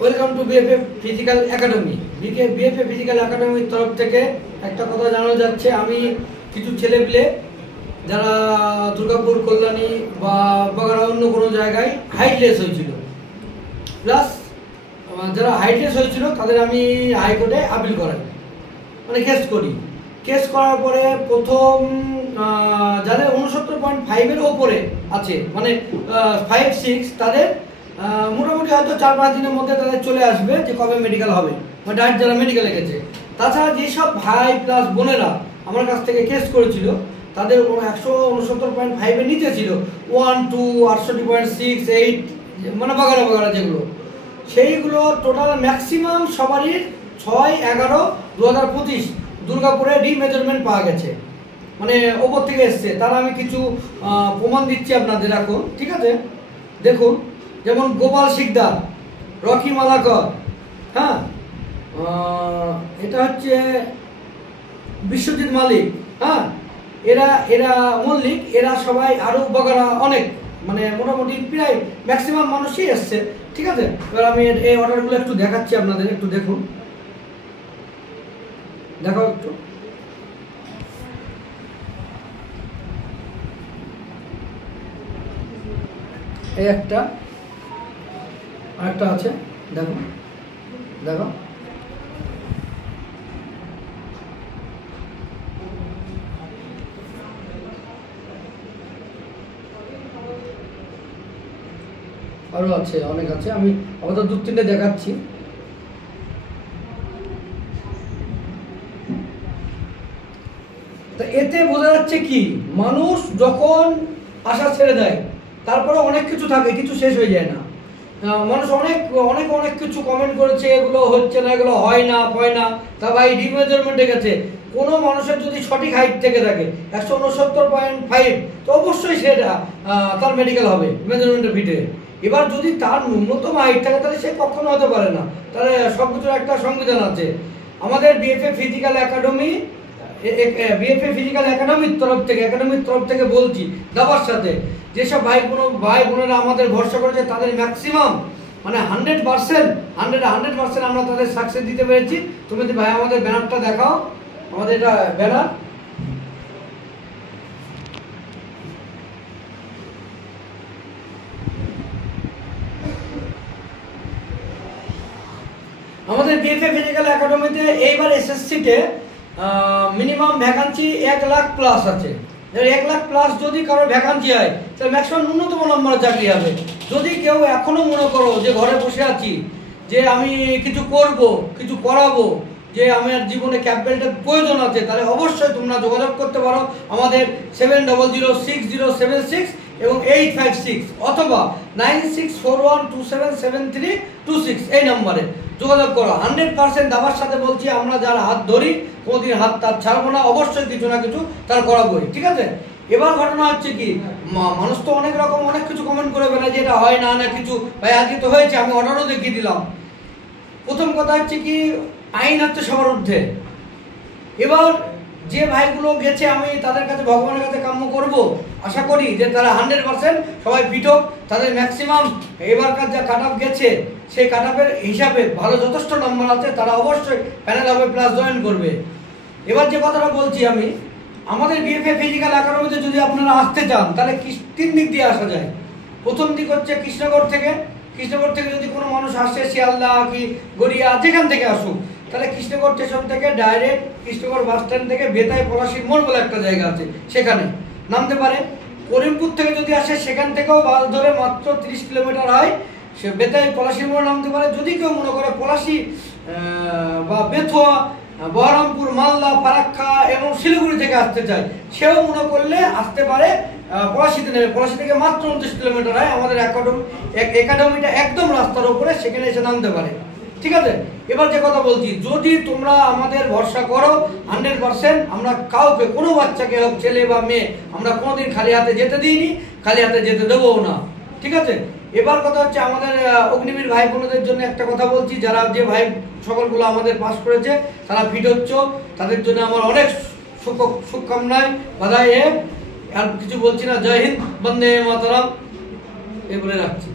Welcome to BFA physical academy. BFA physical একাডেমির তরফ থেকে একটা কথা জানানো যাচ্ছে, আমি কিছু ছেলেপিলে যারা দুর্গাপুর, কল্যাণী বা বাগারা অন্য কোনো জায়গায় হাইটলেস হয়েছিল, প্লাস যারা হাইটলেস হয়েছিল তাদের আমি হাইকোর্টে আপিল করাই, মানে কেস করার পরে প্রথম যাদের 69.5-এর ওপরে আছে, মানে 5-6, তাদের মোটামুটি হয়তো 4-5 দিনের মধ্যে তাদের চলে আসবে যে কবে মেডিকেল হবে, মানে ডাইরেক্ট যারা মেডিকেলে গেছে। তাছাড়া যেসব ভাই প্লাস বোনেরা আমার কাছ থেকে কেস করেছিল তাদের 169.5-এর নিচে ছিল, 1, 2, 68.6, 8, মানে বাগারা যেগুলো, সেইগুলো টোটাল ম্যাক্সিমাম সবারই 6/11/2025 দুর্গাপুরে রিমেজারমেন্ট পাওয়া গেছে, মানে ওপর থেকে এসছে। তারা আমি কিছু প্রমাণ দিচ্ছি আপনাদের এখন, ঠিক আছে? দেখুন, যেমন গোপাল শিকদার, রকি মালাকর, হ্যাঁ, এটা হচ্ছে বিশ্বজিৎ মালিক, হ্যাঁ, এরা মল্লিক, এরা সবাই আরও বগারা অনেক, মানে মোটামুটি প্রায় ম্যাক্সিমাম মানুষই এসছে, ঠিক আছে? এবার আমি এই অর্ডারগুলো একটু দেখাচ্ছি আপনাদের, একটু দেখুন, দেখাও একটু। এই একটা আরেকটা আছে, দেখো দেখো, আরো আছে, অনেক আছে, আমি আমাদের 2-3টে দেখাচ্ছি। তো এতে বোঝা যাচ্ছে কি, মানুষ যখন আশা ছেড়ে দেয় তারপরে অনেক কিছু থাকে, কিছু শেষ হয়ে যায় না। মানুষ অনেক কিছু কমেন্ট করেছে, এগুলো হচ্ছে না, এগুলো হয় না। তা ভাই ডিমেজারমেন্টে গেছে, কোনো মানুষের যদি সঠিক হাইট থেকে থাকে 169.5, তো অবশ্যই সেটা তার মেডিকেল হবে মেজারমেন্টের ভিতরে। এবার যদি তার ন্যূনতম হাইট থাকে তাহলে সে কখনো হতে পারে না, তাহলে সব কিছুর একটা সংবিধান আছে। আমাদের বিএফএ ফিজিক্যাল একাডেমির তরফ থেকে বলছি দাবার সাথে, যেসব ভাই বোনেরা আমাদের ভরসা করেছে তাদের ম্যাক্সিমাম, মানে 100% আমরা তাদের সাকসেস দিতে পেরেছি। তুমি ভাই আমাদের ব্যানারটা দেখাও, আমাদের এটা ব্যানার, আমাদের বিএফএ ফিজিক্যাল একাডেমিতে এইবার এসএসসিতে মিনিমাম ভ্যাকান্সি 1 লাখ প্লাস আছে। 1 লাখ প্লাস যদি কারো ভ্যাকান্সি হয় তাহলে ম্যাক্সিমাম ন্যূনতম নম্বরে চাকরি হবে। যদি কেউ এখনো মনে করো যে ঘরে বসে আছি, যে আমি কিছু করব, কিছু করাবো, যে আমার জীবনে ক্যাপিটালের প্রয়োজন আছে, তাহলে অবশ্যই তোমরা যোগাযোগ করতে পারো আমাদের 70006076 এবং 856 অথবা 9641277326 এই নম্বরে যোগাযোগ করো। 100% দাবার সাথে বলছি, আমরা যার হাত ধরি কোনোদিন হাত তার ছাড়বো না, অবশ্যই কিছু না কিছু তার করাবোই, ঠিক আছে? এবার ঘটনা হচ্ছে কি, মানুষ তো অনেক রকম অনেক কিছু কমেন্ট করে বেড়ায় যে এটা হয় না কিছু। ভাই আজকে তো হয়েছে, আমি অর্ডারও দেখিয়ে দিলাম। প্রথম কথা হচ্ছে কি, আইন হচ্ছে সবার ঊর্ধ্বে। এবার যে ভাইগুলো গেছে, আমি তাদের কাছে ভগবানের কাছে কাম্য করব, আশা করি যে তারা 100% সবাই ফিট হোক। তাদের ম্যাক্সিমাম এবারকার যা কাট অফ গেছে সেই কাট অফের হিসাবে ভালো যথেষ্ট নম্বর আছে, তারা অবশ্যই প্যানেল হবে প্লাস জয়েন করবে। এবার যে কথাটা বলছি আমি, আমাদের বিএফএ ফিজিক্যাল একাডেমিতে যদি আপনারা আসতে চান তাহলে 3 দিক দিয়ে আসা যায়। প্রথম দিক হচ্ছে কৃষ্ণগড় থেকে যদি কোনো মানুষ আসে, শিয়ালদা কি গড়িয়া যেখান থেকে আসুক, তাহলে কৃষ্ণগড় স্টেশন থেকে ডাইরেক্ট কৃষ্ণগড় বাস স্ট্যান্ড থেকে বেতাই পলাশির মোড় বলে একটা জায়গা আছে, সেখানে নামতে পারে। করিমপুর থেকে যদি আসে সেখান থেকেও বাস ধরে মাত্র 30 কিলোমিটার হয়, সে বেতাই পলাশির মোড় নামতে পারে। যদি কেউ মনে করে পলাশি বা বেথুয়া, বহরমপুর, মালদা, ফারাক্কা এবং শিলিগুড়ি থেকে আসতে চায়, সেও মনে করলে আসতে পারে পলাশিতে নেবে। পলাশি থেকে মাত্র 29 কিলোমিটার হয়। আমাদের একাডেমিটা একদম রাস্তার উপরে, সেখানে এসে নামতে পারে, ঠিক আছে? এবার যে কথা বলছি, যদি তোমরা আমাদের ভরসা করো 100%, আমরা কাউকে, কোনো বাচ্চাকে হোক, ছেলে বা মেয়ে, আমরা কোনোদিন খালি হাতে যেতে দিইনি, খালি হাতে যেতে দেবো না, ঠিক আছে? এবার কথা হচ্ছে, আমাদের অগ্নিবীর ভাই বোনদের জন্য একটা কথা বলছি, যারা যে ভাই সকলগুলো আমাদের পাস করেছে তারা ফিট হচ্ছে, তাদের জন্য আমার অনেক শুভকামনায় বাধাই। আর কিছু বলছি না, জয় হিন্দ, বন্দে মাতরম, এগুলো রাখছি।